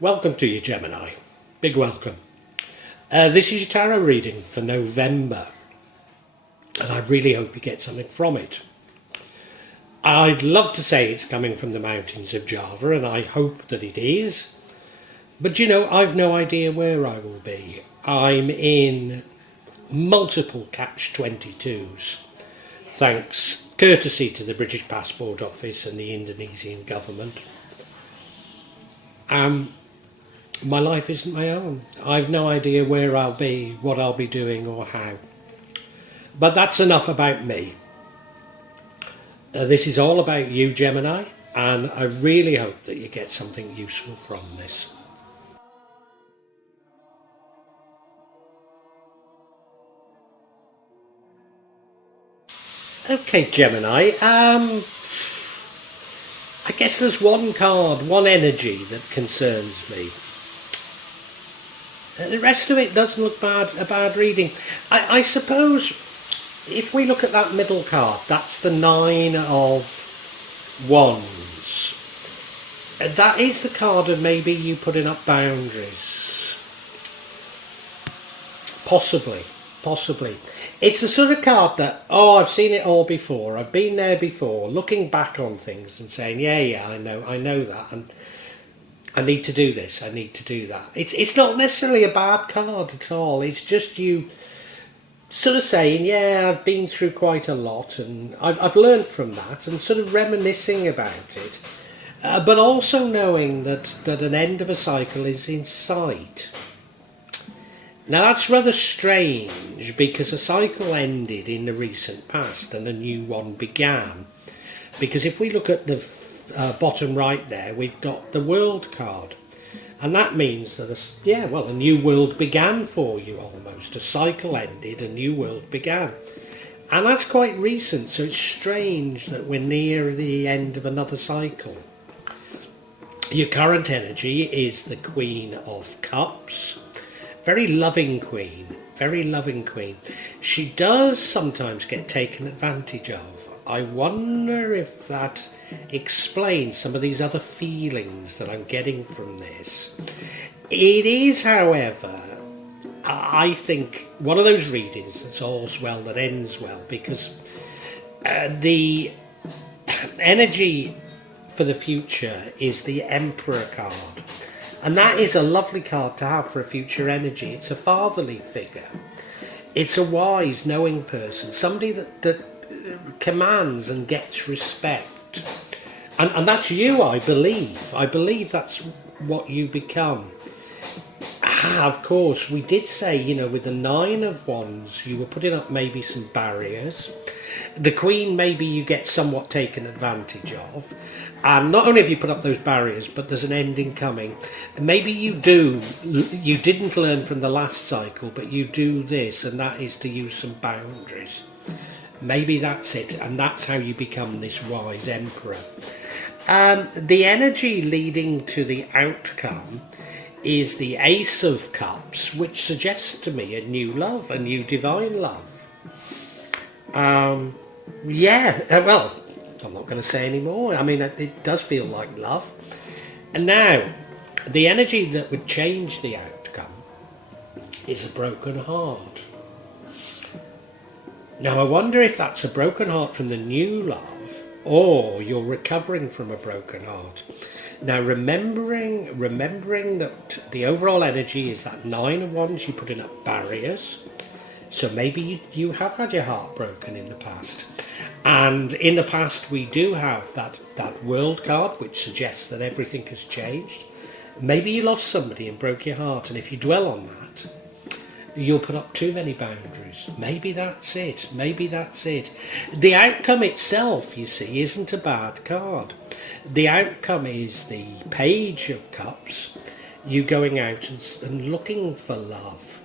Welcome to you, Gemini. Big welcome. This is your tarot reading for November, and I really hope you get something from it. I'd love to say it's coming from the mountains of Java, and I hope that it is. But I've no idea where I will be. I'm in multiple catch-22s, thanks courtesy to the British Passport Office and the Indonesian government. My life isn't my own. I've no idea where I'll be, what I'll be doing or how. But that's enough about me. This is all about you, Gemini, and I really hope that you get something useful from this. Okay, Gemini, I guess there's one card, one energy that concerns me. The rest of it doesn't look a bad reading. I suppose if we look at that middle card, that's the Nine of Wands. That is the card of maybe you putting up boundaries. Possibly. It's the sort of card that, I've seen it all before, I've been there before, looking back on things and saying, yeah, I know that, and I need to do this, I need to do that. It's not necessarily a bad card at all. It's just you sort of saying, yeah, I've been through quite a lot and I've learned from that, and sort of reminiscing about it. But also knowing that an end of a cycle is in sight. Now that's rather strange, because a cycle ended in the recent past and a new one began. Because if we look at the bottom right there, we've got the World card, and that means that a new world began for you almost. A cycle ended, a new world began, and that's quite recent. So it's strange that we're near the end of another cycle. Your current energy is the Queen of Cups. Very loving queen. She does sometimes get taken advantage of. I wonder if that explains some of these other feelings that I'm getting from this. It is, however, I think, one of those readings that's all's well that ends well, because the energy for the future is the Emperor card. And that is a lovely card to have for a future energy. It's a fatherly figure. It's a wise, knowing person, somebody that commands and gets respect. And that's you, I believe. I believe that's what you become. Of course, we did say, with the Nine of Wands, you were putting up maybe some barriers. The Queen, maybe you get somewhat taken advantage of. And not only have you put up those barriers, but there's an ending coming. Maybe you didn't learn from the last cycle, but you do this, and that is to use some boundaries. Maybe that's it, and that's how you become this wise emperor. The energy leading to the outcome is the Ace of Cups, which suggests to me a new love, a new divine love. I'm not going to say any more. I mean, it does feel like love. And now, the energy that would change the outcome is a broken heart. Now, I wonder if that's a broken heart from the new love, or you're recovering from a broken heart. Now, remembering that the overall energy is that Nine of Wands, you're putting up barriers. So maybe you have had your heart broken in the past. And in the past, we do have that World card, which suggests that everything has changed. Maybe you lost somebody and broke your heart, and if you dwell on that, you'll put up too many boundaries. Maybe that's it. The outcome itself, you see, isn't a bad card. The outcome is the Page of Cups, you going out and looking for love.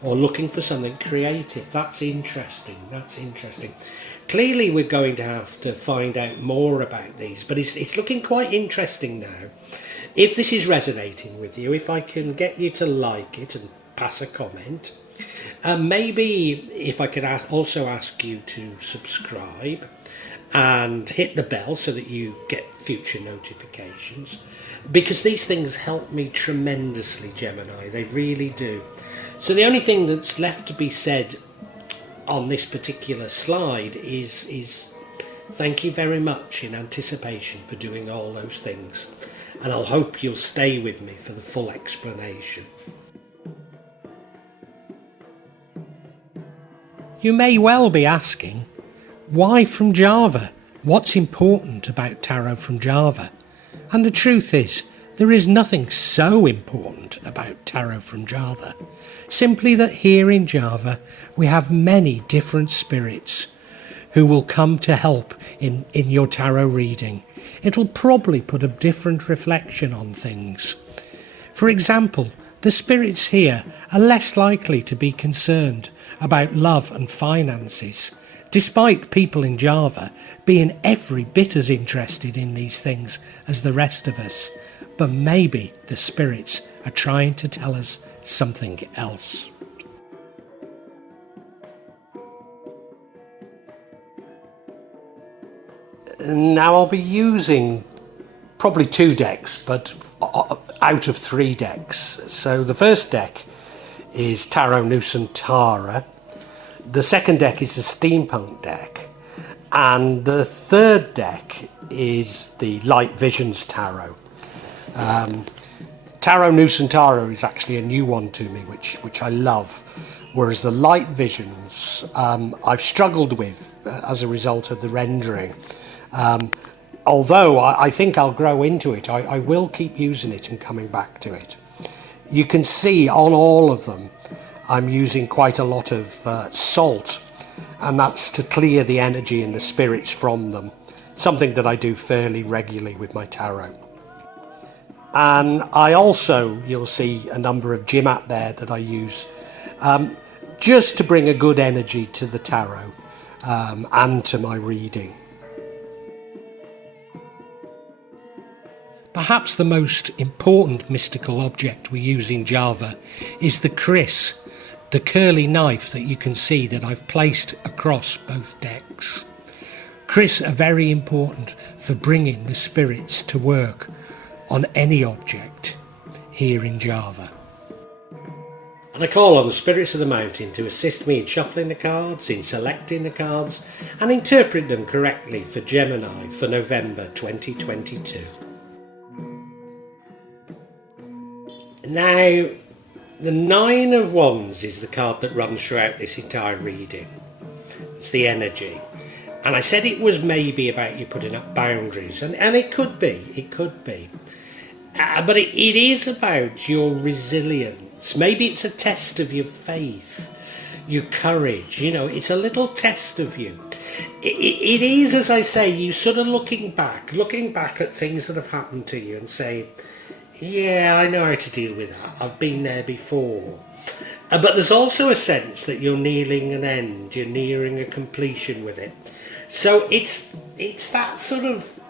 Or looking for something creative. That's interesting. Clearly we're going to have to find out more about these, but it's looking quite interesting now. If this is resonating with you, if I can get you to like it and pass a comment, maybe if I could also ask you to subscribe and hit the bell so that you get future notifications, because these things help me tremendously, Gemini. They really do. So the only thing that's left to be said on this particular slide is thank you very much in anticipation for doing all those things, and I'll hope you'll stay with me for the full explanation. You may well be asking, why from Java? What's important about tarot from Java? And the truth is, there is nothing so important about tarot from Java. Simply that here in Java we have many different spirits who will come to help in your tarot reading. It'll probably put a different reflection on things. For example, the spirits here are less likely to be concerned about love and finances, despite people in Java being every bit as interested in these things as the rest of us. But maybe the spirits are trying to tell us something else. Now I'll be using probably 2 decks, but out of 3 decks. So the first deck is Tarot Nusantara, the second deck is the Steampunk deck, and the third deck is the Light Visions Tarot. Tarot Nusantara is actually a new one to me, which I love, whereas the Light Visions I've struggled with as a result of the rendering. Although I think I'll grow into it, I will keep using it and coming back to it. You can see on all of them I'm using quite a lot of salt, and that's to clear the energy and the spirits from them, something that I do fairly regularly with my tarot. And I also, you'll see a number of Jimat there that I use just to bring a good energy to the tarot and to my reading. Perhaps the most important mystical object we use in Java is the kris, the curly knife that you can see that I've placed across both decks. Kris are very important for bringing the spirits to work on any object here in Java. And I call on the spirits of the mountain to assist me in shuffling the cards, in selecting the cards, and interpret them correctly for Gemini for November 2022. Now, the 9 of Wands is the card that runs throughout this entire reading. It's the energy. And I said it was maybe about you putting up boundaries, and it could be, but it is about your resilience. Maybe it's a test of your faith, your courage, it's a little test of you. It is, as I say, you sort of looking back at things that have happened to you and saying, yeah, I know how to deal with that. I've been there before. But there's also a sense that you're nearing an end. You're nearing a completion with it. So it's that sort of,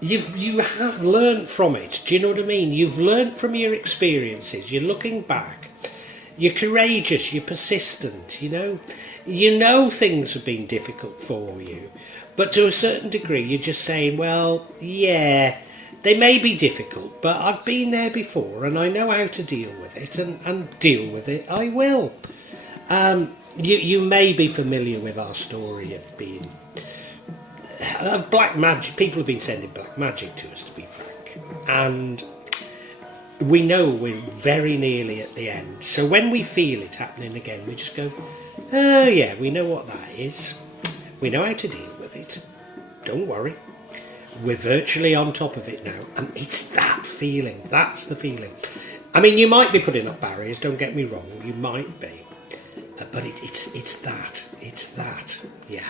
you have learnt from it. Do you know what I mean? You've learnt from your experiences. You're looking back. You're courageous. You're persistent. You know things have been difficult for you. But to a certain degree, you're just saying, well, yeah, they may be difficult, but I've been there before and I know how to deal with it, and deal with it I will. You may be familiar with our story of being black magic. People have been sending black magic to us, to be frank, and we know we're very nearly at the end. So when we feel it happening again, we just go, oh yeah, we know what that is. We know how to deal with it. Don't worry. We're virtually on top of it now, and it's that feeling. That's the feeling. I mean, you might be putting up barriers, don't get me wrong, you might be, but it's that, yeah.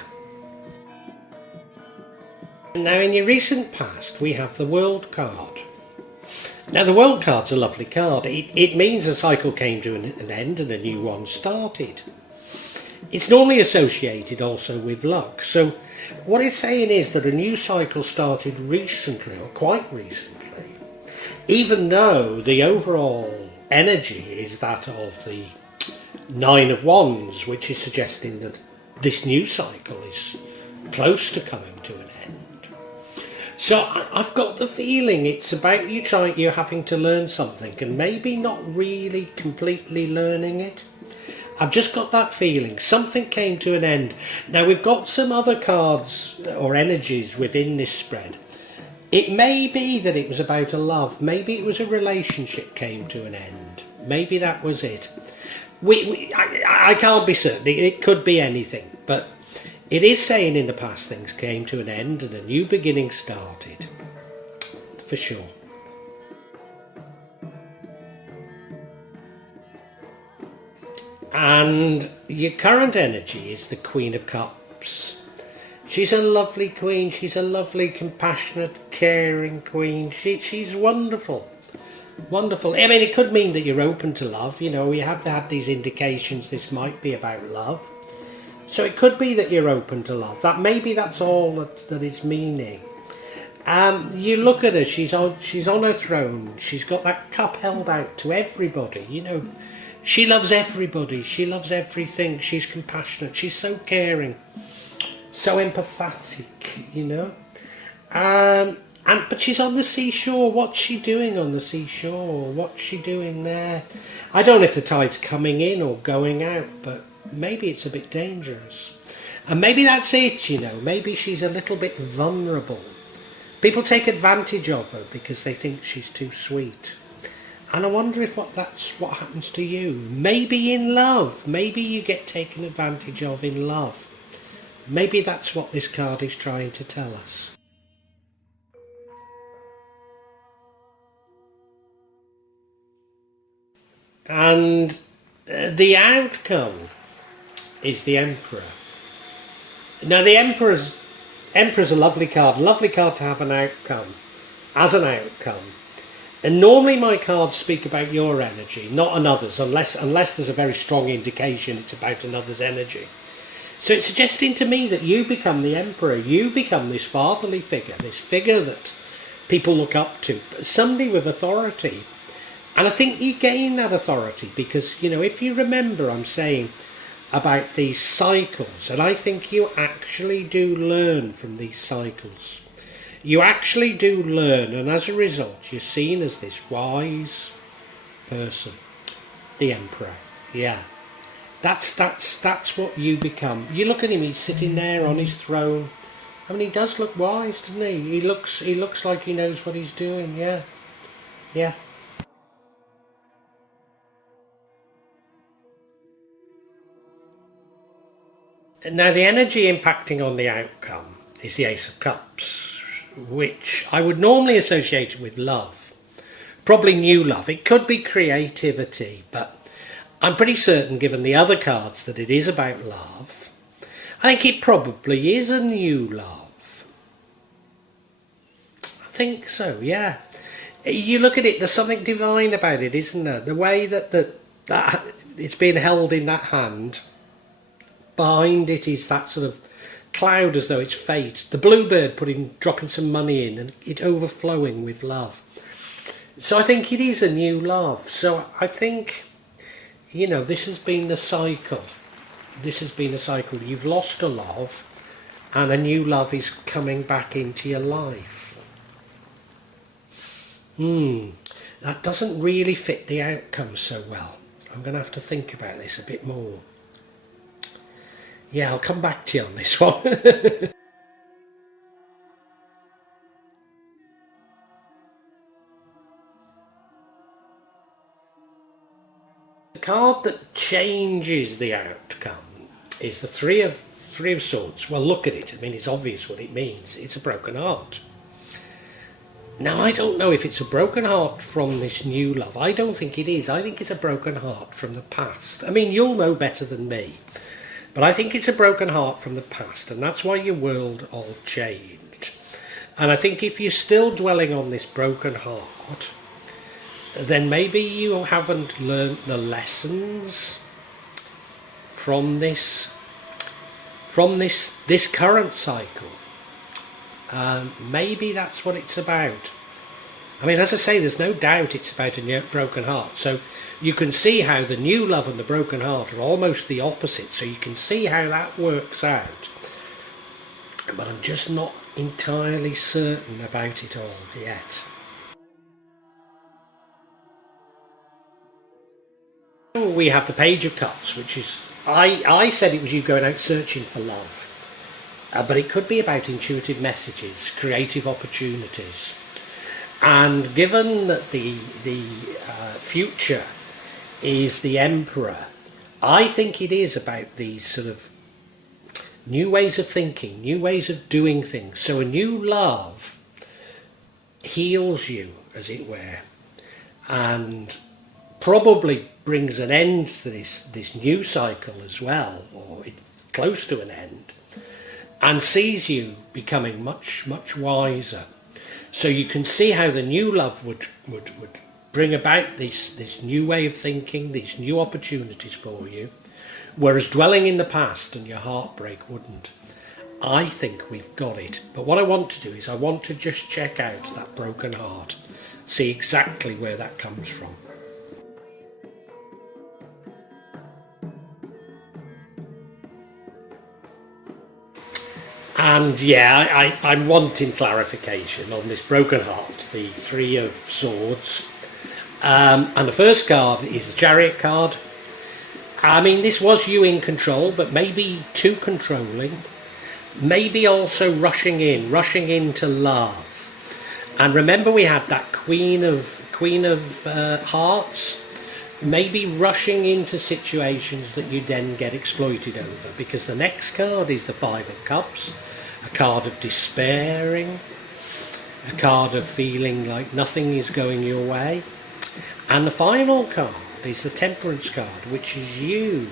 Now, in your recent past, we have the World card. Now, the World card's a lovely card. It means a cycle came to an end and a new one started. It's normally associated also with luck, so what it's saying is that a new cycle started recently, or quite recently, even though the overall energy is that of the 9 of Wands, which is suggesting that this new cycle is close to coming to an end. So I've got the feeling it's about you having to learn something and maybe not really completely learning it. I've just got that feeling. Something came to an end. Now we've got some other cards or energies within this spread. It may be that it was about a love. Maybe it was a relationship came to an end. Maybe that was it. I can't be certain. It could be anything. But it is saying in the past things came to an end and a new beginning started. For sure. And your current energy is the Queen of Cups. She's a lovely queen. She's a lovely, compassionate, caring queen. She's wonderful. Wonderful. I mean, it could mean that you're open to love. You know, we have had these indications this might be about love. So it could be that you're open to love. Maybe that's all that is meaning. You look at her. She's on her throne. She's got that cup held out to everybody. You know, she loves everybody. She loves everything. She's compassionate. She's so caring, so empathetic. You know, but she's on the seashore. What's she doing on the seashore? What's she doing there? I don't know if the tide's coming in or going out, but maybe it's a bit dangerous. And maybe that's it, you know. Maybe she's a little bit vulnerable. People take advantage of her because they think she's too sweet. And I wonder if that's what happens to you. Maybe in love. Maybe you get taken advantage of in love. Maybe that's what this card is trying to tell us. And the outcome is the Emperor. Now the Emperor's a lovely card to have an outcome, as an outcome. And normally my cards speak about your energy, not another's, unless there's a very strong indication it's about another's energy. So it's suggesting to me that you become the Emperor, you become this fatherly figure, this figure that people look up to, somebody with authority. And I think you gain that authority because, you know, if you remember I'm saying about these cycles, and I think you actually do learn from these cycles. You actually do learn, and as a result you're seen as this wise person, the Emperor. Yeah, that's what you become. You look at him, he's sitting there on his throne. I mean, he does look wise, doesn't he? He looks like he knows what he's doing. Yeah. Now the energy impacting on the outcome is the Ace of Cups, which I would normally associate with love, probably new love. It could be creativity, but I'm pretty certain, given the other cards, that it is about love. I think it probably is a new love. I think so, yeah. You look at it, there's something divine about it, isn't there? The way that it's being held in that hand. Behind it is that sort of cloud as though it's fate. The bluebird dropping some money in and it overflowing with love. So I think it is a new love. So I think, you know, this has been the cycle. This has been a cycle. You've lost a love and a new love is coming back into your life. That doesn't really fit the outcome so well. I'm going to have to think about this a bit more. Yeah, I'll come back to you on this one. The card that changes the outcome is the Three of Swords. Well, look at it. I mean, it's obvious what it means. It's a broken heart. Now, I don't know if it's a broken heart from this new love. I don't think it is. I think it's a broken heart from the past. I mean, you'll know better than me. But I think it's a broken heart from the past, and that's why your world all changed. And I think if you're still dwelling on this broken heart, then maybe you haven't learnt the lessons from this current cycle. Maybe that's what it's about. I mean, as I say, there's no doubt it's about a broken heart. So you can see how the new love and the broken heart are almost the opposite. So you can see how that works out. But I'm just not entirely certain about it all yet. We have the Page of Cups, which is, I said it was you going out searching for love. But it could be about intuitive messages, creative opportunities. And given that the future is the Emperor, I think it is about these sort of new ways of thinking, new ways of doing things. So a new love heals you, as it were, and probably brings an end to this new cycle as well, or it's close to an end, and sees you becoming much, much wiser. So you can see how the new love would bring about this new way of thinking, these new opportunities for you, whereas dwelling in the past and your heartbreak wouldn't. I think we've got it. But what I want to do is I want to just check out that broken heart, see exactly where that comes from. And yeah, I'm wanting clarification on this broken heart, the Three of Swords. And the first card is the Chariot card. I mean, this was you in control, but maybe too controlling. Maybe also rushing into love. And remember we had that Queen of Hearts. Maybe rushing into situations that you then get exploited over, because the next card is the Five of Cups, a card of despairing, a card of feeling like nothing is going your way. And the final card is the Temperance card, which is you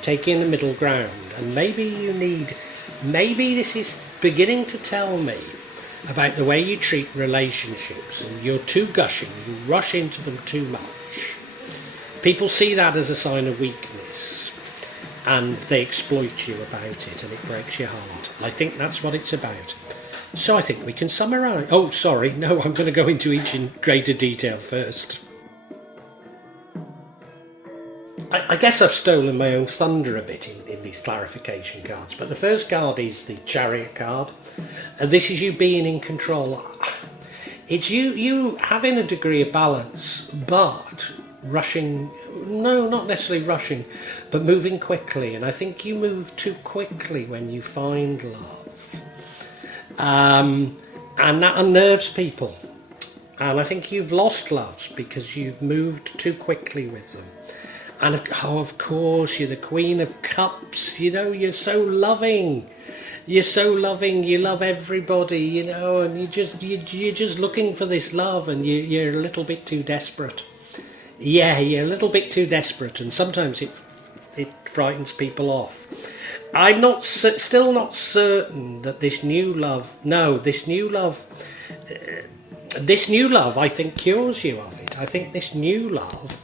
taking the middle ground. And maybe this is beginning to tell me about the way you treat relationships, and you're too gushing, you rush into them too much. People see that as a sign of weakness, and they exploit you about it, and it breaks your heart. I think that's what it's about. So I think we can summarise. Oh, sorry, no, I'm going to go into each in greater detail first. I guess I've stolen my own thunder a bit in these clarification cards, but the first card is the Chariot card, and this is you being in control. It's you having a degree of balance, but rushing, no, not necessarily rushing, but moving quickly. And I think you move too quickly when you find love, and that unnerves people. And I think you've lost loves because you've moved too quickly with them. And of course, you're the Queen of Cups. You know, you're so loving. You're so loving. You love everybody. You know, and you're just looking for this love, and you're a little bit too desperate. Yeah, you're a little bit too desperate, and sometimes it frightens people off. I'm still not certain that this new love. No, this new love. This new love, I think, cures you of it. I think this new love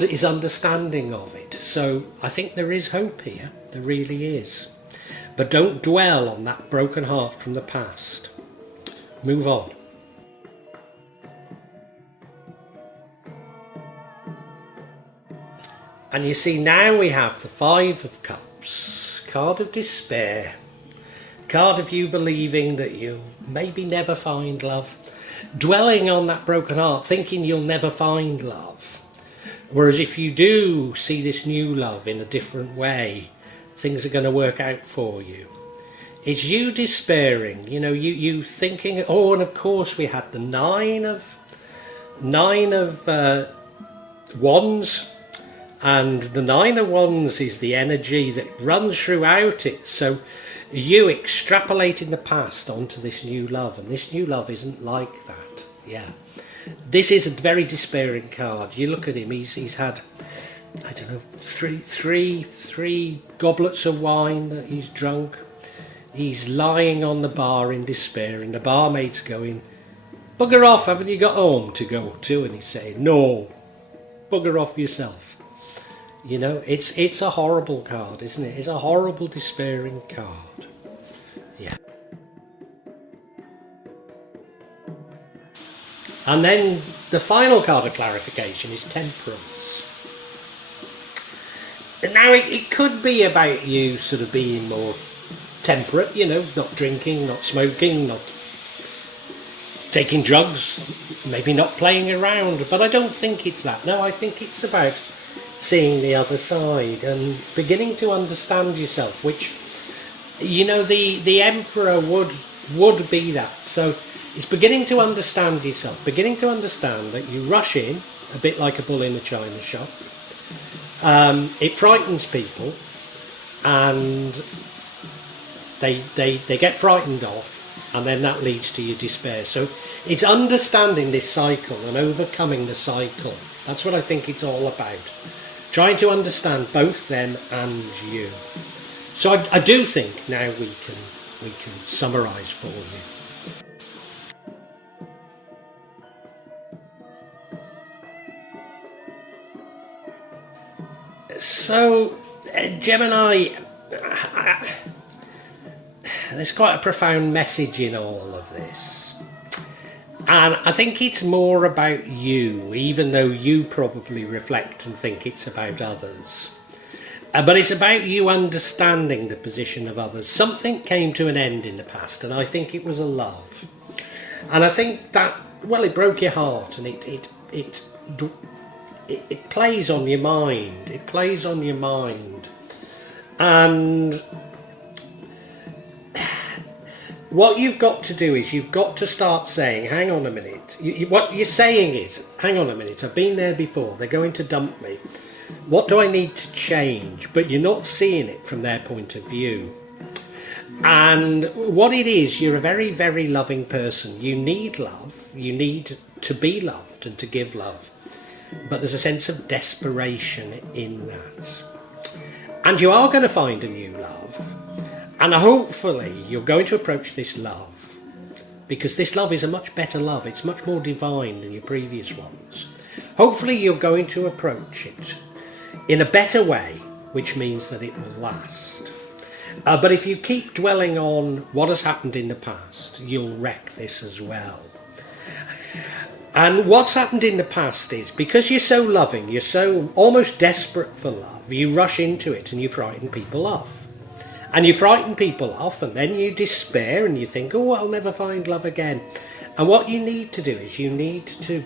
is understanding of it. So I think there is hope here. There really is. But don't dwell on that broken heart from the past. Move on. And you see, now we have the Five of Cups, card of despair, card of you believing that you'll maybe never find love, dwelling on that broken heart, thinking you'll never find love. Whereas if you do see this new love in a different way, things are going to work out for you. It's you despairing, you know, you thinking, oh, and of course we had the nine of Wands. And the Nine of Wands is the energy that runs throughout it. So you extrapolating the past onto this new love, and this new love isn't like that. Yeah. This is a very despairing card. You look at him, he's had, I don't know, three goblets of wine that he's drunk. He's lying on the bar in despair, and the barmaid's going, bugger off, haven't you got home to go to? And he's saying, no, bugger off yourself. You know, it's a horrible card, isn't it? It's a horrible, despairing card. Yeah. And then the final card of clarification is Temperance. Now, it could be about you sort of being more temperate, not drinking, not smoking, not taking drugs, maybe not playing around. But I don't think it's that. No, I think it's about seeing the other side and beginning to understand yourself, which, the emperor would be that. So it's beginning to understand yourself, beginning to understand that you rush in a bit like a bull in a china shop. It frightens people, and they get frightened off, and then that leads to your despair. So it's understanding this cycle and overcoming the cycle. That's what I think it's all about. Trying to understand both them and you. So I do think now we can summarise for you. So Gemini, there's quite a profound message in all of this, and I think it's more about you, even though you probably reflect and think it's about others. But it's about you understanding the position of others. Something came to an end in the past, and I think it was a love, and I think that, well, it broke your heart, and it plays on your mind. It plays on your mind. And what you've got to do is you've got to start saying, hang on a minute. What you're saying is, hang on a minute, I've been there before. They're going to dump me. What do I need to change? But you're not seeing it from their point of view. And what it is, you're a very, very loving person. You need love. You need to be loved and to give love. But there's a sense of desperation in that. And you are going to find a new love. And hopefully you're going to approach this love, because this love is a much better love. It's much more divine than your previous ones. Hopefully you're going to approach it in a better way, which means that it will last. But if you keep dwelling on what has happened in the past, you'll wreck this as well. And what's happened in the past is, because you're so loving, you're so almost desperate for love, you rush into it and you frighten people off. And you frighten people off, and then you despair and you think, oh, I'll never find love again. And what you need to do is you need to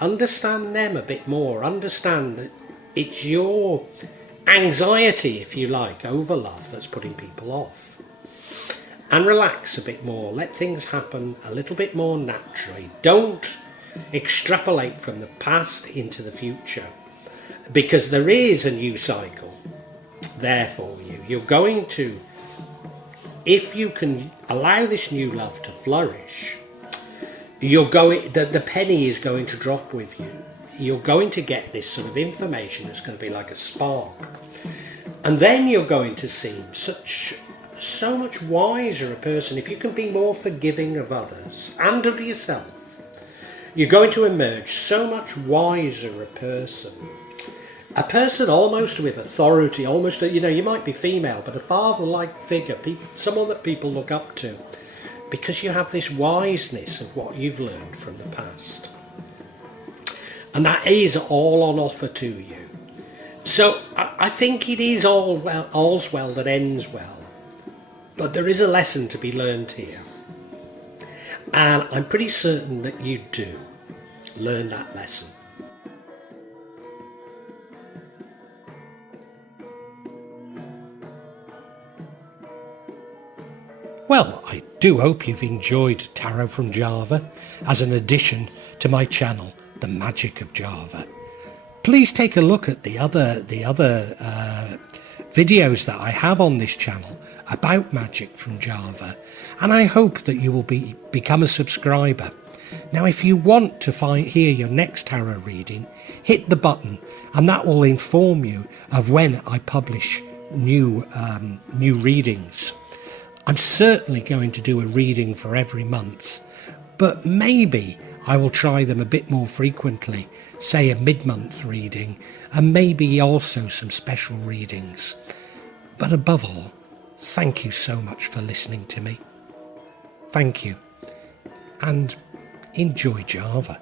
understand them a bit more, understand that it's your anxiety, if you like, over love that's putting people off. And relax a bit more, let things happen a little bit more naturally. Don't extrapolate from the past into the future, because there is a new cycle there for you. You're going to, if you can allow this new love to flourish, the penny is going to drop with you. You're going to get this sort of information that's going to be like a spark, and then you're going to seem so much wiser a person. If you can be more forgiving of others and of yourself, you're going to emerge so much wiser a person almost with authority, almost, you might be female, but a father-like figure, someone that people look up to, because you have this wiseness of what you've learned from the past. And that is all on offer to you. So I think it is all's well that ends well. But there is a lesson to be learned here. And I'm pretty certain that you do learn that lesson. Well, I do hope you've enjoyed Tarot from Java as an addition to my channel, The Magic of Java. Please take a look at the other videos that I have on this channel about magic from Java, and I hope that you will become a subscriber. Now, if you want to hear your next tarot reading, hit the button, and that will inform you of when I publish new readings. I'm certainly going to do a reading for every month, but maybe I will try them a bit more frequently, say a mid-month reading, and maybe also some special readings. But above all, thank you so much for listening to me. Thank you, and enjoy Java.